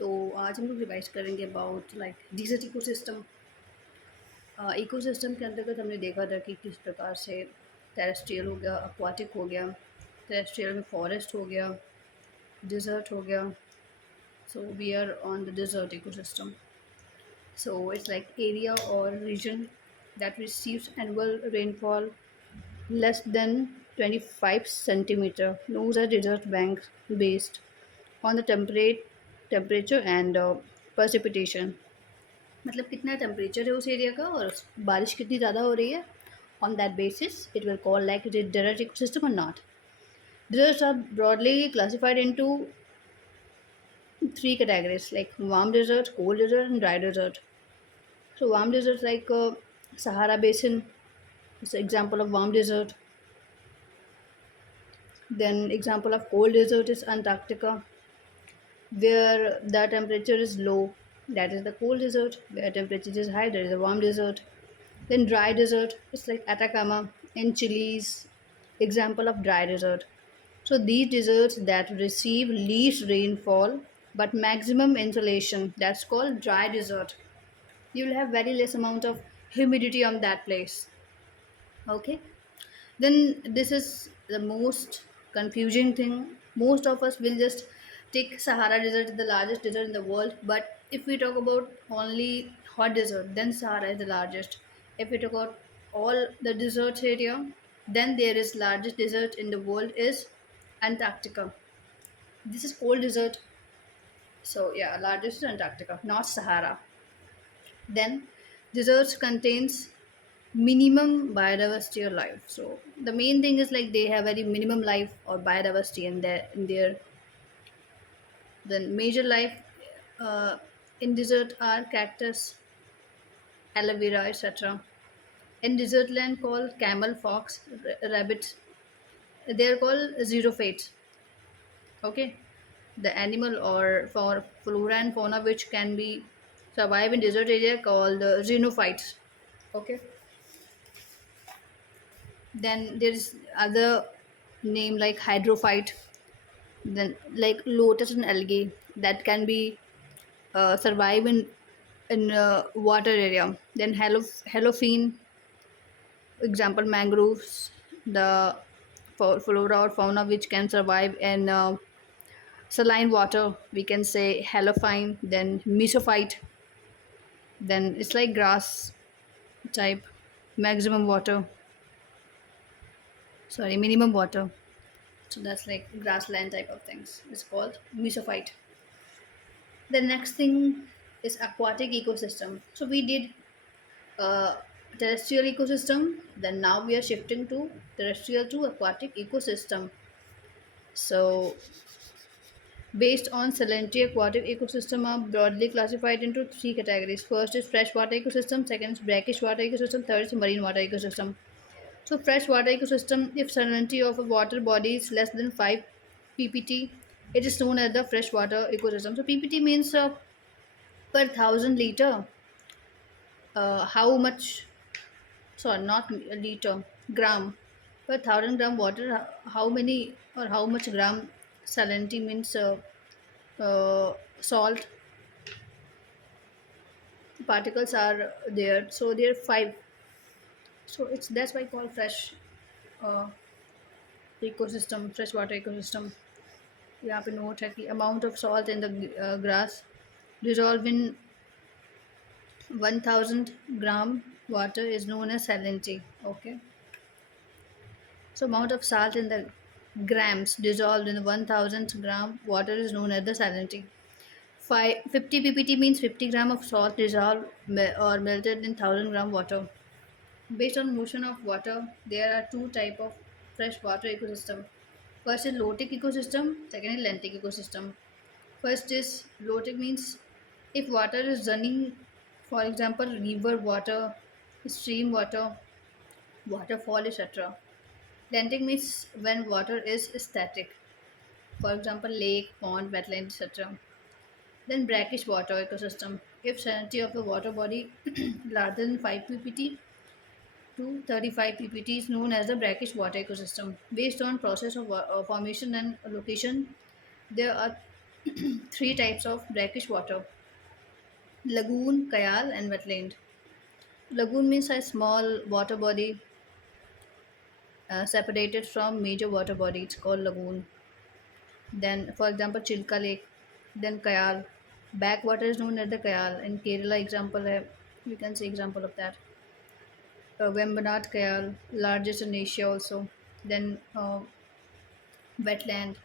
तो आज हम लोग रिवाइज करेंगे about like desert ecosystem. Ecosystem के अंतर्गत हमने देखा था कि किस प्रकार से टेरेस्ट्रियल हो गया, एक्वाटिक हो गया, टेरेस्ट्रियल में फॉरेस्ट हो गया, डिजर्ट हो गया। So we are on the desert ecosystem. So it's like area or region that receives annual rainfall less than 25 centimeter. Those are desert banks based on the temperate temperature and precipitation. मतलब कितना temperature है उस area का और बारिश कितनी ज़्यादा हो रही है. On that basis, it will call like is it desert ecosystem or not. Deserts are broadly classified into three categories like warm desert, cold desert, and dry desert. So warm desert like Sahara Basin is an example of warm desert. Then example of cold desert is Antarctica, where the temperature is low. That is the cold desert. Where temperature is high, that is a warm desert. Then dry desert is like Atacama in Chile's example of dry desert. So these deserts that receive least rainfall but maximum insolation, that's called dry desert. You will have very less amount of humidity on that place. Okay. Then this is the most confusing thing. Most of us will just take Sahara Desert, the largest desert in the world. But if we talk about only hot desert, then Sahara is the largest. If we talk about all the desert area, then there is largest desert in the world is Antarctica. This is cold desert. So yeah, largest is Antarctica, not Sahara. Then deserts contains minimum biodiversity or life. So the main thing is like they have very minimum life or biodiversity in their then major life in desert are cactus, aloe vera, etc. In desert land called camel, fox, rabbits, they are called xerophates. Okay, the animal or for flora and fauna which can be survive in desert area called xenophytes. Okay, then there is other name like hydrophyte, then like lotus and algae that can be survive in water area. Then halophyne, example mangroves, the flora or fauna which can survive in saline water, we can say halophyne. Then mesophyte, then it's like grass type, maximum water, sorry, minimum water. So that's like grassland type of things, it's called mesophyte. The next thing is aquatic ecosystem. So we did uh, terrestrial ecosystem, then now we are shifting to terrestrial to aquatic ecosystem. So based on salinity, aquatic ecosystem are broadly classified into three categories. First is freshwater ecosystem, second is brackish water ecosystem, third is marine water ecosystem. So freshwater ecosystem, if salinity of a water body is less than 5 ppt, it is known as the freshwater ecosystem. So ppt means per thousand liter, how much, sorry, not liter, gram, per thousand gram water, how many or how much gram salinity means salt particles are there. So there are five. So it's that's why called fresh uh, ecosystem, freshwater ecosystem. यहाँ पे note है कि amount of salt in the grass dissolved in 1000 gram water is known as salinity. Okay, so amount of salt in the grams dissolved in 1000 gram water is known as the salinity. 50 ppt means 50 gram of salt dissolved or melted in 1000 gram water. Based on motion of water, there are two type of freshwater ecosystem. First is lotic ecosystem, second is lentic ecosystem. First is lotic means if water is running, for example, river water, stream water, waterfall, etc. Lentic means when water is static, for example, lake, pond, wetland, etc. Then brackish water ecosystem. If salinity of the water body larger than 5 ppt to 35 ppt is known as the brackish water ecosystem. Based on process of formation and location, there are Three types of brackish water: lagoon, kayal, and wetland. Lagoon means a small water body separated from major water body. It's called lagoon. Then, for example, Chilka Lake. Then Kayal. Backwater is known as the Kayal. In Kerala, example है, we can see example of that. Vembanad Kayal, largest in Asia also. Then wetland.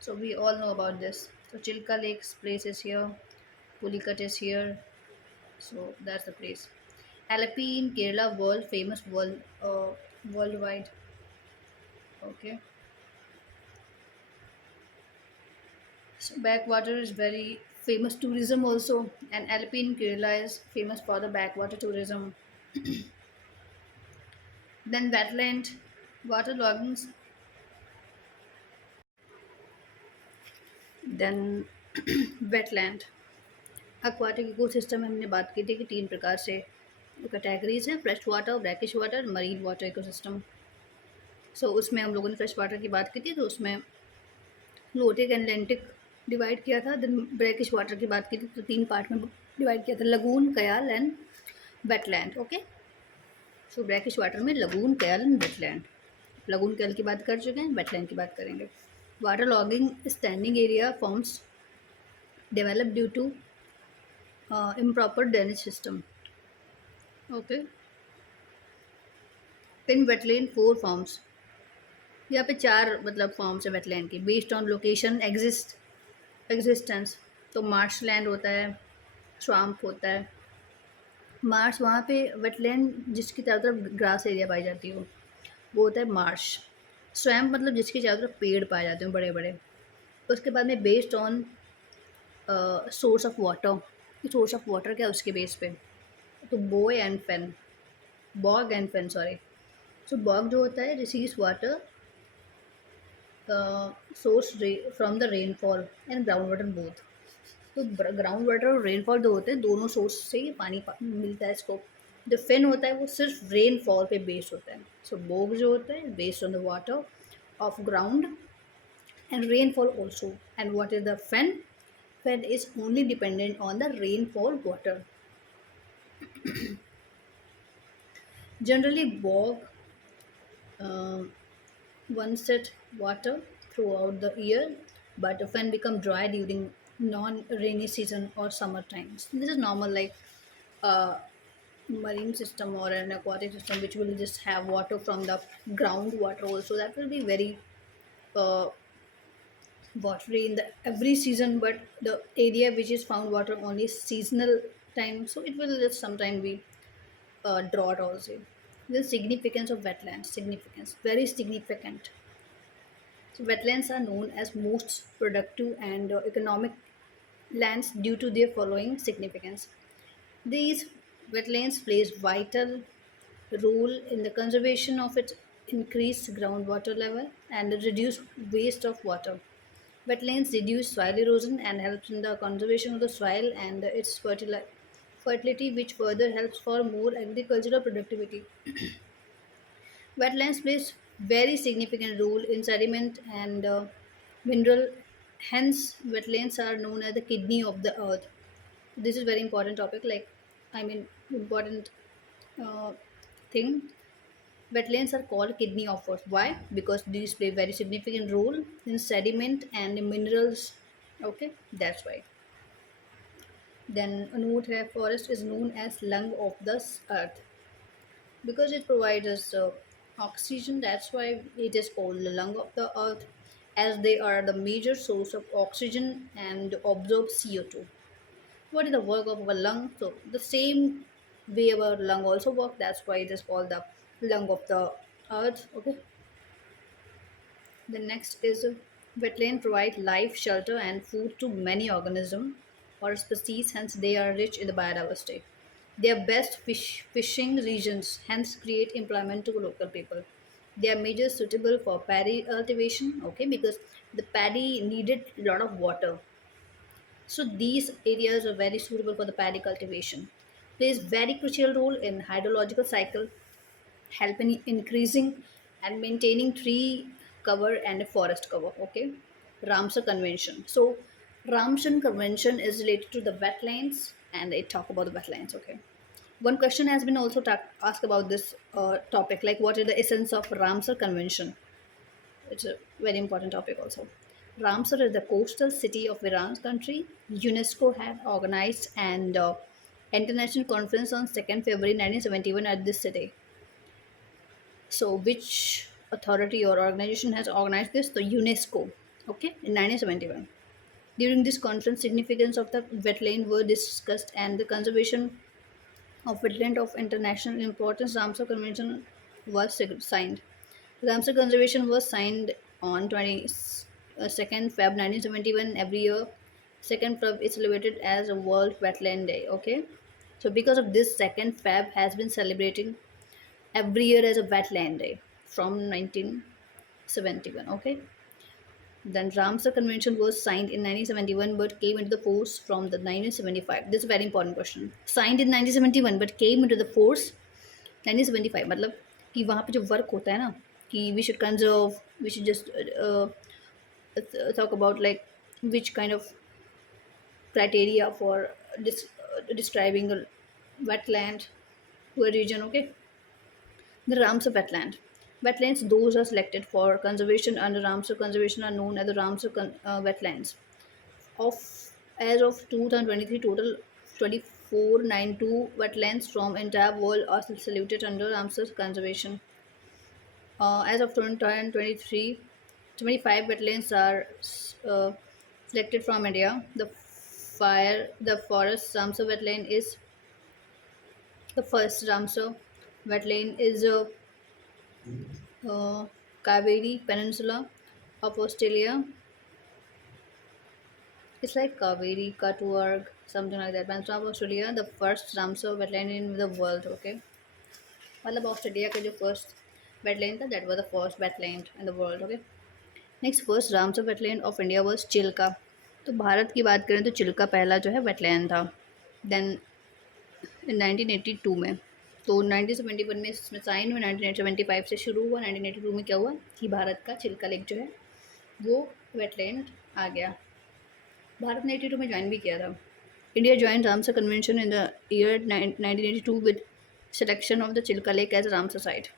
So we all know about this. So Chilka Lake's place is here. Pulikat is here. So that's the place. Alapi in Kerala, world famous worldwide. Okay. So backwater is very famous tourism also, and Alapi in Kerala is famous for the backwater tourism. Then wetland, water loggings, then wetland. Aquatic ecosystem में हमने बात की थी कि तीन प्रकार से categories है: fresh water, brackish water, marine water ecosystem. So उसमें हम लोगों ने फ्रेश वाटर की बात की थी, तो उसमें फ्लोटिक एंड लेंटिक डिवाइड किया था. देन ब्रैकिश वाटर की बात की थी तो तीन पार्ट में डिवाइड किया था: lagoon, kayal and wetland. Okay. So brackish water में lagoon, kayal and wetland. Lagoon kayal की बात कर चुके हैं, वेटलैंड की बात करेंगे. Water logging standing area forms developed due to improper drainage system. Okay. In wetland, four forms. यहाँ पे चार मतलब फॉर्म्स है वेटलैंड की, बेस्ड ऑन लोकेशन एग्जिस्टेंस. तो मार्श लैंड होता है, स्वाम्प होता है. मार्श वहाँ पे वेटलैंड जिसकी चारों तरफ ग्रास एरिया पाई जाती है वो होता है मार्श. स्वैम्प मतलब जिसके चारों तरफ पेड़ पाए जाते हैं बड़े बड़े. उसके बाद में based on source of water, source of water क्या है उसके बेस पे. तो boy and fen, bog and fen sorry. So bog जो होता है receives water source from the rainfall and ground water both. तो ग्राउंड वाटर और रेनफॉल जो होते हैं दोनों सोर्स से ये पानी मिलता है इसको. जो फेन होता है वो सिर्फ रेनफॉल पे बेस्ड होता है. सो बोग जो होता है based on the water of ground and rainfall also. And what is the fen? Fen is only dependent on the rainfall water. Generally bog one set water throughout the year, but fen become dry during non-rainy season or summer times. This is normal, like uh, marine system or an aquatic system which will just have water from the groundwater also, that will be very uh, watery in the every season, but the area which is found water only seasonal time, so it will just sometime be drought also. The significance of wetlands, significance very significant. So wetlands are known as most productive and economic lands due to their following significance. These wetlands plays vital role in the conservation of its increased groundwater level and reduce waste of water. Wetlands reduce soil erosion and helps in the conservation of the soil and its fertility, which further helps for more agricultural productivity. Wetlands plays very significant role in sediment and mineral. Hence, wetlands are known as the kidney of the earth. This is very important topic. Like, I mean, important uh, thing. Wetlands are called kidney of earth. Why? Because these play very significant role in sediment and minerals. Okay, that's why. Then note here, forest is known as lung of the earth because it provides us oxygen. That's why it is called the lung of the earth, as they are the major source of oxygen and absorb CO2. What is the work of a lung? So the same way our lung also work. That's why it is called the lung of the earth. Okay. The next is wetland provide life, shelter, and food to many organisms or species. Hence, they are rich in the biodiversity. They are best fishing regions. Hence, create employment to local people. They are major suitable for paddy cultivation. Okay, because the paddy needed a lot of water, so these areas are very suitable for the paddy cultivation. Plays very crucial role in hydrological cycle, help in increasing and maintaining tree cover and forest cover. Okay. Ramsar Convention. So, Ramsar Convention is related to the wetlands, and they talk about the wetlands. Okay. One question has been also asked about this topic, like what is the essence of Ramsar Convention? It's a very important topic also. Ramsar is the coastal city of Iran's country. UNESCO had organized an international conference on 2nd February 1971 at this city. So, which authority or organization has organized this? The UNESCO. Okay, in 1971. During this conference, significance of the wetland were discussed, and the conservation of wetland of international importance. Ramsar Convention was signed. Ramsar Conservation was signed on 22nd Feb 1971. Every year, 2nd Feb is celebrated as a World Wetland Day. Okay, so because of this, 2nd Feb has been celebrating every year as a Wetland Day from 1971. Okay, then Ramsar Convention was signed in 1971 but came into the force from the 1975. This is a very important question. Signed in 1971 but came into the force 1975. मतलब कि वहाँ पे जो work होता है ना कि we should conserve, we should just talk about like which kind of criteria for describing a wetland to a region. Okay, the Ramsar wetland. Wetlands, those are selected for conservation under Ramsar conservation, are known as the Ramsar wetlands. Of as of 2023, total 2492 wetlands from entire world are saluted under Ramsar conservation. As of 2023, 25 wetlands are selected from India. The forest Ramsar wetland is the first Ramsar wetland is Kaveri Peninsula of Australia. It's like Kaveri, Kattuarg, something like that. Peninsula of Australia, the first Ramsar wetland in the world. Okay, मतलब Australia का जो first wetland था that was the first wetland in the world. Okay, next first Ramsar wetland of India was Chilka. तो भारत की बात करें तो चिल्का पहला जो है वेटलैंड था. देन इन 1982 में, तो 1971 में इसमें साइन हुआ, 1975 से शुरू हुआ. 1982 में क्या हुआ कि भारत का चिल्का लेक जो है वो वेटलैंड आ गया. भारत ने 82 में ज्वाइन भी किया था. India join Ramsar convention in the year 1982 with selection of the Chilka Lake as Ramsar site.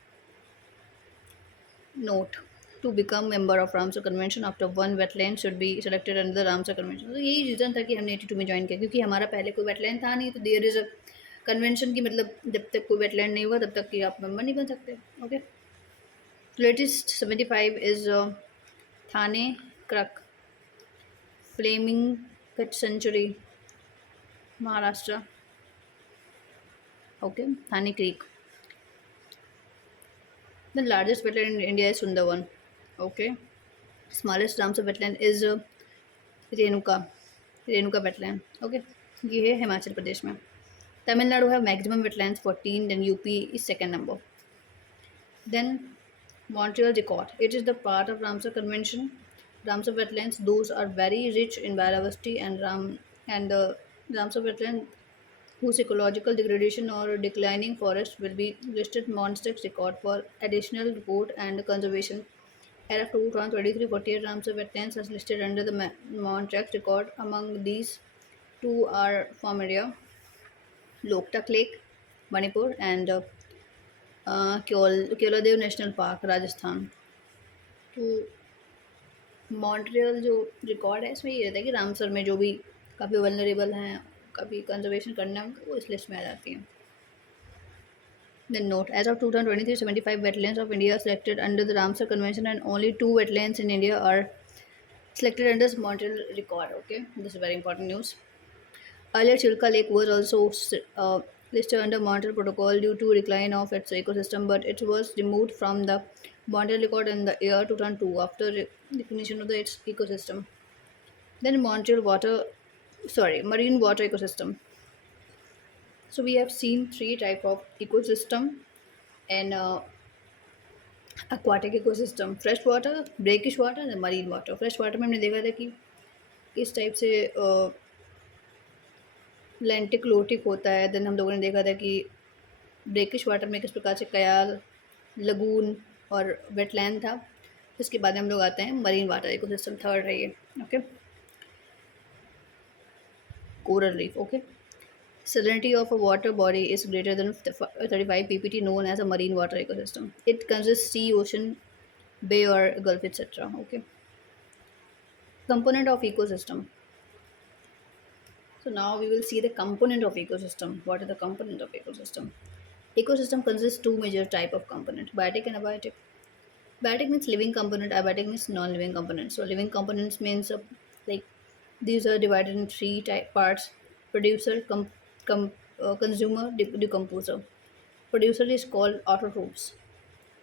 Note: to become member of Ramsar Convention, after one wetland should be selected under the Ramsar Convention. तो यही reason था कि हमने 82 में join किया, क्योंकि हमारा पहले कोई वेटलैंड था नहीं. तो देयर इज़ अ कन्वेंशन की मतलब जब तक कोई वेटलैंड नहीं हुआ तब तक कि आप मेंबर नहीं बन सकते. Okay, latest 75 is Thane creek flamingo कट सेंचुरी Maharashtra. Okay, Thani Creek. The largest wetland in India is Sundarban. Okay, smallest Ramsar wetland is Renuka wetland. Okay, ये है हिमाचल प्रदेश में. Tamil Nadu have maximum wetlands 14, then UP is second number. Then Montreal Accord. It is the part of Ramsar Convention. Ramsar wetlands, those are very rich in biodiversity, and the Ramsar wetland whose ecological degradation or declining forest will be listed Monsters record for additional report and conservation. As of 2023, 48 Ramsar wetlands are listed under the Monsters record. Among these, two are from India: Loktak Lake, Manipur, and Keoladev National Park, Rajasthan. तो Montreal जो record है इसमें ये रहता है कि Ramsar में जो भी काफ़ी वल्नरेबल हैं, काफ़ी कंजर्वेशन करना है उनको, वो इस लिस्ट में आ जाती हैं. Then note: as of 2023, 75 wetlands of India are selected under the Ramsar Convention, and only 2 wetlands in India are selected under this Montreal record. Okay, this is very important news. Earlier, Chilka Lake was also listed under Montreal Protocol due to decline of its ecosystem, but it was removed from the Montreal record in the year 2002 after recognition of its ecosystem. Then marine water ecosystem. So we have seen 3 type of ecosystem and aquatic ecosystem: fresh water, brackish water, and marine water. fresh water में हमने देखा था कि किस type से लेंटिक lotic होता है. Then हम लोगों ने देखा था कि ब्रेकिश वाटर में किस प्रकार से कयाल, लगून और वेटलैंड था. इसके बाद हम लोग आते हैं मरीन वाटर इकोसिस्टम, थर्ड है ये। Okay, coral reef. Okay, salinity of a water body is greater than 35 ppt, known as a marine water ecosystem. It consists sea, ocean, bay or gulf, etc. Okay, component of ecosystem. So now we will see the component of ecosystem. What is the component of ecosystem? Ecosystem consists two major type of component: biotic and abiotic. Biotic means living component, abiotic means non-living component. So living components means like these are divided in three type parts: producer, consumer, decomposer. Producer is called autotrophs.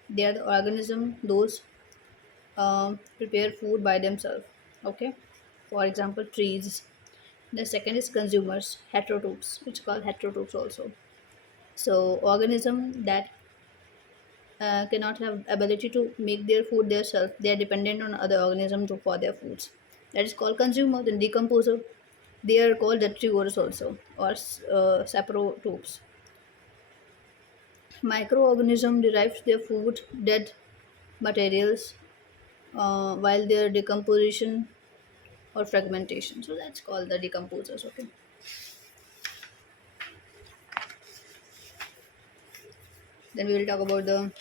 They are the organism those prepare food by themselves. Okay, for example, trees. The second is consumers, heterotrophs, which are called heterotrophs also. So organism that cannot have ability to make their food themselves. They are dependent on other organisms for their foods. That is called consumer. Then decomposer. They are called detritivores also, or saprotrophs. Microorganism derives their food dead materials while their decomposition or fragmentation. So that's called the decomposers. Okay. Then we will talk about the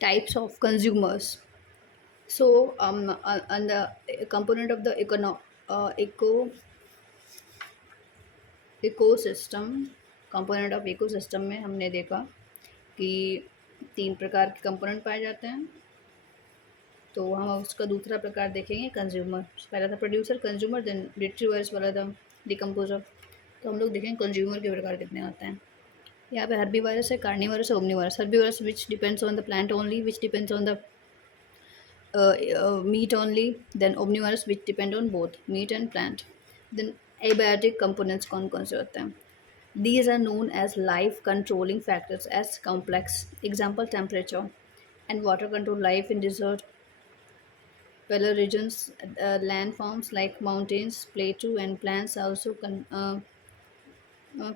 types of consumers. So on the component of the ecosystem, component of ecosystem में हमने देखा कि तीन प्रकार के component पाए जाते हैं। तो हम उसका दूसरा प्रकार देखेंगे कंज्यूमर। पहला था प्रोड्यूसर, कंज्यूमर, देन रिट्रीवर्स वाला था डिकम्पोजर। तो हम लोग देखेंगे कंज्यूमर के प्रकार कितने आते हैं। यहाँ पे हर्बीवायरस है, कार्निवायरस है, omnivores. Herbivores which depends on the plant only, which depends on the meat only. Then omnivorous which depend on both meat and plant. Then abiotic components कौन कौन से होते हैं? These are known as life controlling factors as complex. Example, temperature and water control life in desert, polar regions, landforms like mountains, plateau, and plants also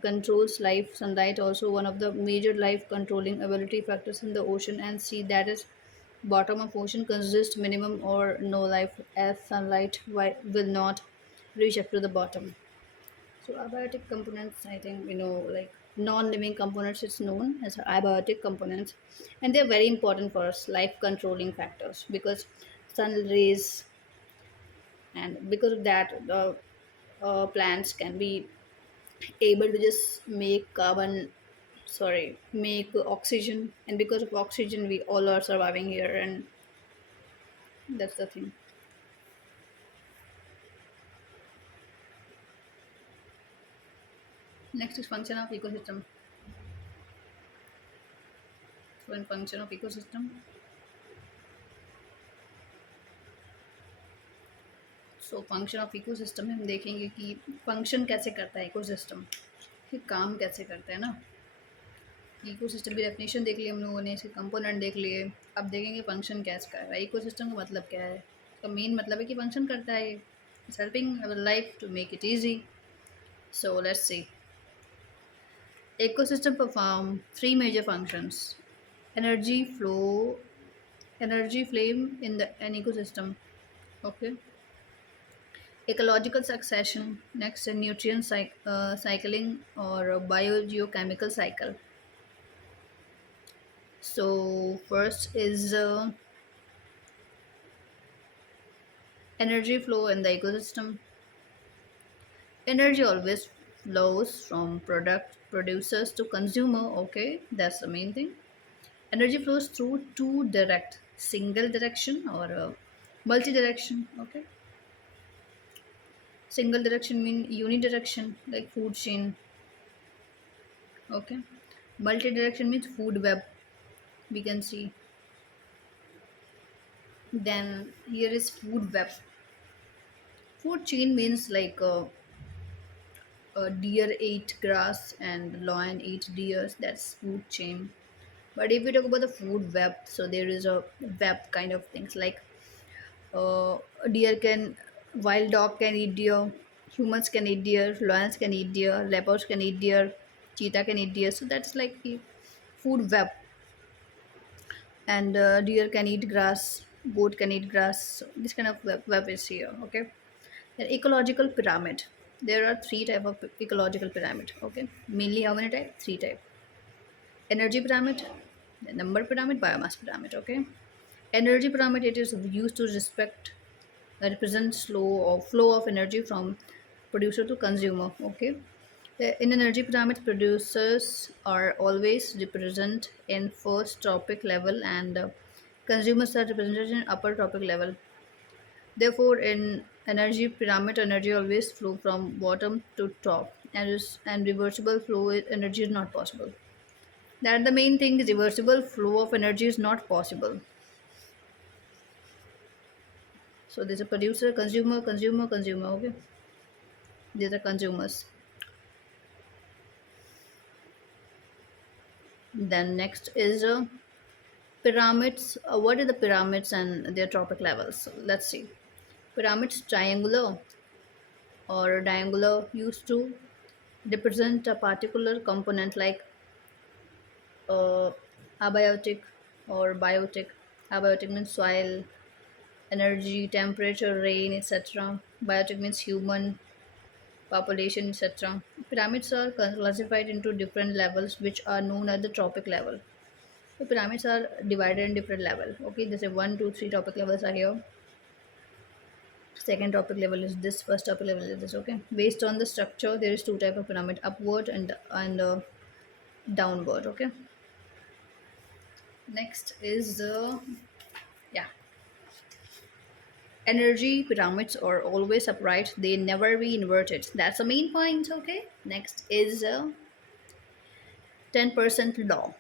controls life. Sunlight also one of the major life controlling ability factors in the ocean and sea. That is, bottom of ocean consists minimum or no life as sunlight will not reach up to the bottom. So abiotic components, I think we know, like non-living components, it's known as abiotic components, and they're very important for us, life controlling factors, because sun rays, and because of that, the plants can be able to just make carbon, sorry, make oxygen, and because of oxygen, we all are surviving here, and that's the thing. Next is function of ecosystem. So in function of ecosystem, so function of ecosystem में हम देखेंगे कि function कैसे करता है ecosystem, कि काम कैसे करता है ना। इकोसिस्टम की डेफिनेशन देख ली हम लोगों ने, इसके कंपोनेंट देख लिए। अब देखेंगे फंक्शन कैसे कर रहा है। इकोसिस्टम का मतलब क्या है? इसका मेन मतलब है कि फंक्शन करता है, it's helping our life to make it easy. So let's see. Ecosystem perform three major functions: energy flow, energy flame in the an ecosystem. Okay, ecological succession, next nutrient cycling or biogeochemical cycle. So first is energy flow in the ecosystem. Energy always flows from producers to consumer. Okay, that's the main thing. Energy flows through two direct, single direction or multi-direction. Okay, single direction mean unidirection like food chain. Okay, multi-direction means food web, we can see. Then here is food web. Food chain means like a deer ate grass and lion ate deers. That's food chain. But if we talk about the food web, so there is a web kind of things like a deer can, wild dog can eat deer, humans can eat deer, lions can eat deer, leopards can eat deer, cheetah can eat deer. So that's like the food web. and deer can eat grass, goat can eat grass. So this kind of web is here. Okay. Then ecological pyramid. There are three type of ecological pyramid. Okay. Mainly how many type? Three type. Energy pyramid, the number pyramid, biomass pyramid. Okay. Energy pyramid, it is used to respect represents flow of energy from producer to consumer. Okay. In energy pyramid, producers are always represent in first topic level, and consumers are represented in upper topic level. Therefore, in energy pyramid, energy always flow from bottom to top, and reversible flow energy is not possible. That the main thing is reversible flow of energy is not possible. So there's a producer, consumer, consumer, consumer. Okay, these are consumers. Then next is pyramids. What are the pyramids and their tropic levels? So let's see. Pyramids triangular or diangular used to represent a particular component like uh, abiotic or biotic. Abiotic means soil, energy, temperature, rain, etc. Biotic means human, population, etc. Pyramids are classified into different levels, which are known as the tropic level. The pyramids are divided in different level. Okay, there's a one, two, three topic levels are here. Second topic level is this. First topic level is this. Okay, based on the structure, there is two type of pyramid: upward and downward. Okay. Next is yeah, energy pyramids are always upright. They never be inverted. That's the main point. Okay. Next is 10% law.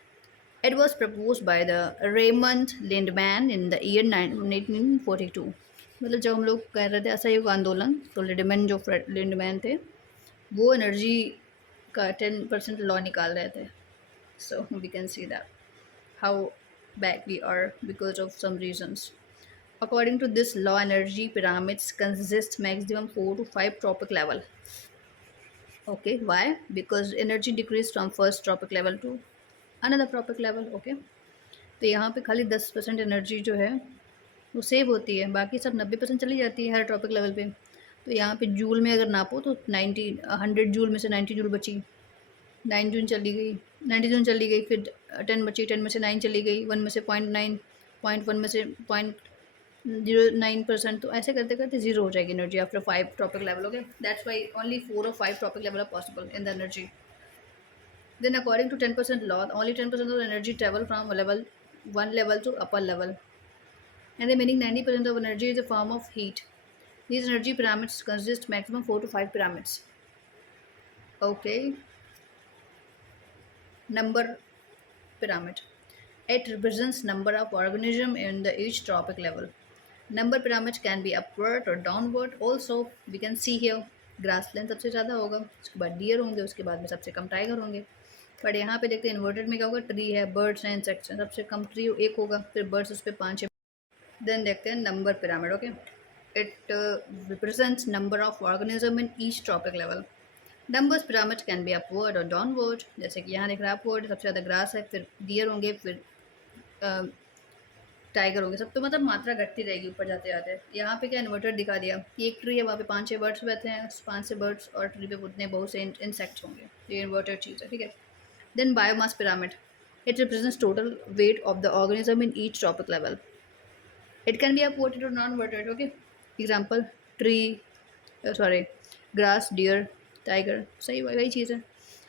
It was proposed by the Raymond Lindman in the year 1942. मतलब जब हम लोग कर रहे थे असहयोग आंदोलन, तो लिंडमैन जो लिंडमैन थे वो एनर्जी का 10% लॉ निकाल रहे थे. So we can see that how back we are because of some reasons. According to this law, energy pyramids consist maximum 4 to 5 tropic level. Okay, why? Because energy decreased from first tropic level to another tropic level. Okay. तो यहाँ पे खाली 10% energy जो है वो save होती है, बाकी सब 90% चली जाती है हर टॉपिक लेवल पे. तो यहाँ पे जूल में अगर नापो तो 100 जूल में से 90 जूल बची, 9 जून चली गई, 90 जून चली गई, फिर 10 बची, 10 में से 9 चली गई, 1 में से 0.9, 0.1 में से 0.09%. तो ऐसे करते करते जीरो हो जाएगी energy after 5 trophic level. Okay, that's why only 4 और 5 trophic level are possible in the energy. Then according to 10% law, only 10% of energy travel from level one level to upper level, and the remaining 90% of energy is a form of heat. These energy pyramids consist maximum 4 to 5 pyramids. Okay, number pyramid. It represents number of organism in the each tropic level. Number pyramid can be upward or downward. Also, we can see here grassland सबसे ज़्यादा होगा, उसके बाद dear होंगे, उसके बाद में सबसे कम टाइगर होंगे. बट यहाँ पे देखते हैं इन्वर्टेड में क्या होगा, ट्री है, बर्ड्स हैं, इंसेक्ट्स हैं, सबसे कम ट्री एक होगा, फिर बर्ड्स उस पर 5 है. देन देखते हैं number pyramid. Okay, it represents number of organism in each trophic level. Numbers pyramid can be upward और डाउनवर्ड. जैसे कि यहाँ देख रहा है अपवर्ड सबसे ज़्यादा ग्रास है, फिर डियर होंगे, फिर टाइगर होंगे, सब. तो मतलब मात्रा घटती रहेगी ऊपर जाते जाते. यहाँ पे क्या इन्वर्टर दिखा दिया कि एक ट्री है, वहाँ पे 5-6 बर्ड्स बैठे हैं, 5 से बर्ड्स और ट्री पे उतने बहुत से इंसेक्ट्स होंगे. ये इन्वर्टेड चीज़ है, ठीक है. Then biomass pyramid. It represents total weight of the organism in each tropic level. It can be upvoted or non-voted. Okay. Example: tree, sorry, grass, deer, tiger. सही वही चीज़ है.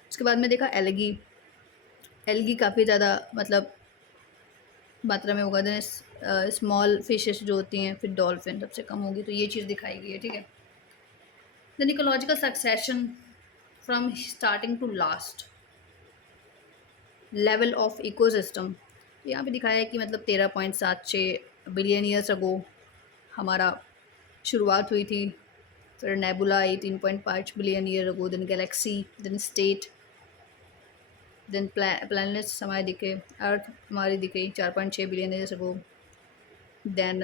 उसके बाद में देखा एल्गी. एल्गी काफ़ी ज़्यादा मतलब मात्रा में होगा. देन स्मॉल फिशेस जो होती हैं, फिर डॉल्फिन सबसे कम होगी. तो ये चीज़ दिखाई गई है, ठीक है. Then ecological succession from starting to last level of ecosystem. तो यहाँ पे दिखाया है कि मतलब 13.76 बिलियन ईयर्स अगो हमारा शुरुआत हुई थी. फिर नेबुला आई 3.5 billion year ago. Then galaxy, then state, then planets हमारे दिखे, अर्थ हमारी दिखे 4.6 बिलियन ईयर्स अगो. देन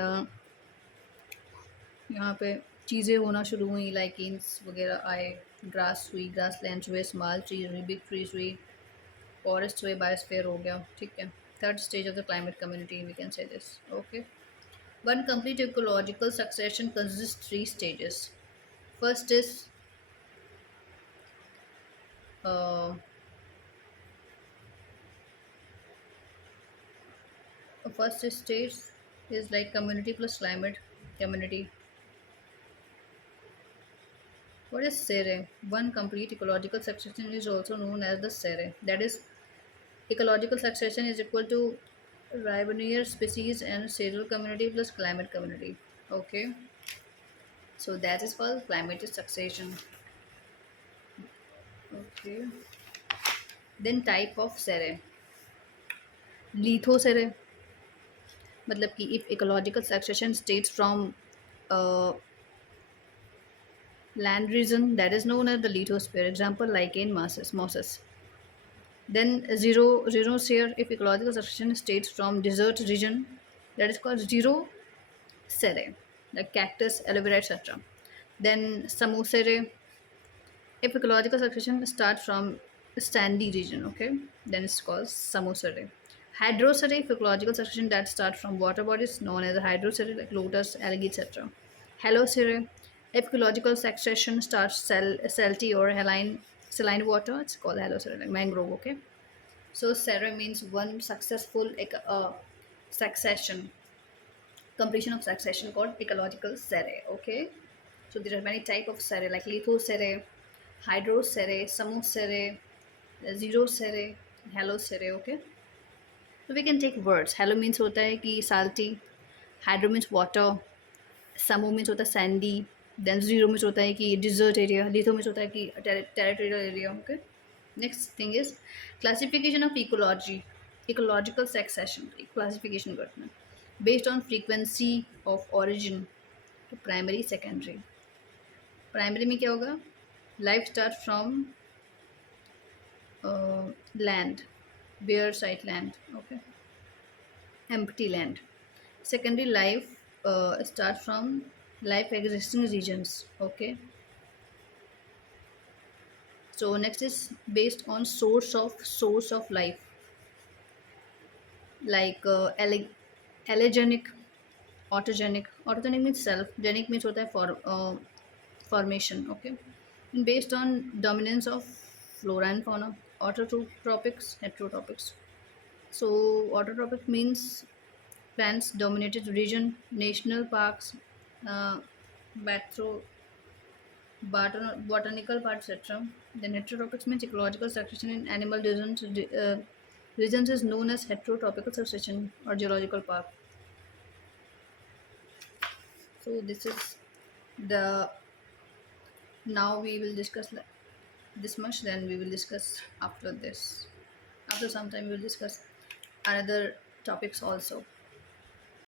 यहाँ पे चीज़ें होना शुरू हुई, लाइकिन्स वगैरह आए, ग्रास हुई, ग्रास लैंड हुए, स्मॉल ट्रीज हुई, बिग ट्रीज हुई, फॉरेस्ट हुए, बायोस्फीयर हो गया, ठीक है. Third stage of the climate community, we can say this. Okay. One complete ecological succession consists three stages. First is uh, first stage is like community plus climate community. What is SERE? One complete ecological succession is also known as the SERE. That is, ecological succession is equal to ribonuclear species and cereal community plus climate community. Okay, so that is called climatic succession. Okay, then type of SERE. लिथोसेरे मतलब कि if ecological succession states from uh, land region, that is known as the lithosphere. Example, lichen, mosses. Then xerosphere, if ecological succession states from desert region, that is called xerosere, like cactus, aloe vera, etc. Then samosere, if ecological succession starts from sandy region, okay, then it's called samosere. Hydrosere, if ecological succession that starts from water bodies, known as hydrosere, like lotus, algae, etc. Halosere, if ecological succession starts salty or saline water, it's called halosere, like mangrove, okay. So Sarah means one successful succession, completion of succession called ecological Sarah. Okay. So there are many type of Sarah like lithosere, hydrosere, samosere, xerosere, halosere. Okay. So we can take words. Halo means होता है कि salty, hydro means water, samo means होता है sandy, then zero means होता है कि desert area, litho means होता है कि territorial area. Okay. Next thing is classification of ecological succession. Classification करना based on frequency of origin to primary secondary. Primary में क्या होगा? Life start from land, bare site land, okay, empty land. Secondary life start from life existing regions, okay. So next is based on source of life, like allergenic, autogenic means self, genic means होता है formation, okay. And based on dominance of flora and fauna, autotropics, heterotropics. So autotropic means plants dominated region, national parks, uh, batro botanical parts, etc. Then heterotropics means ecological succession in animal regions. Regions is known as heterotropical succession or geological park. So this is the, now we will discuss this much, then we will discuss after this, after some time we will discuss another topics also.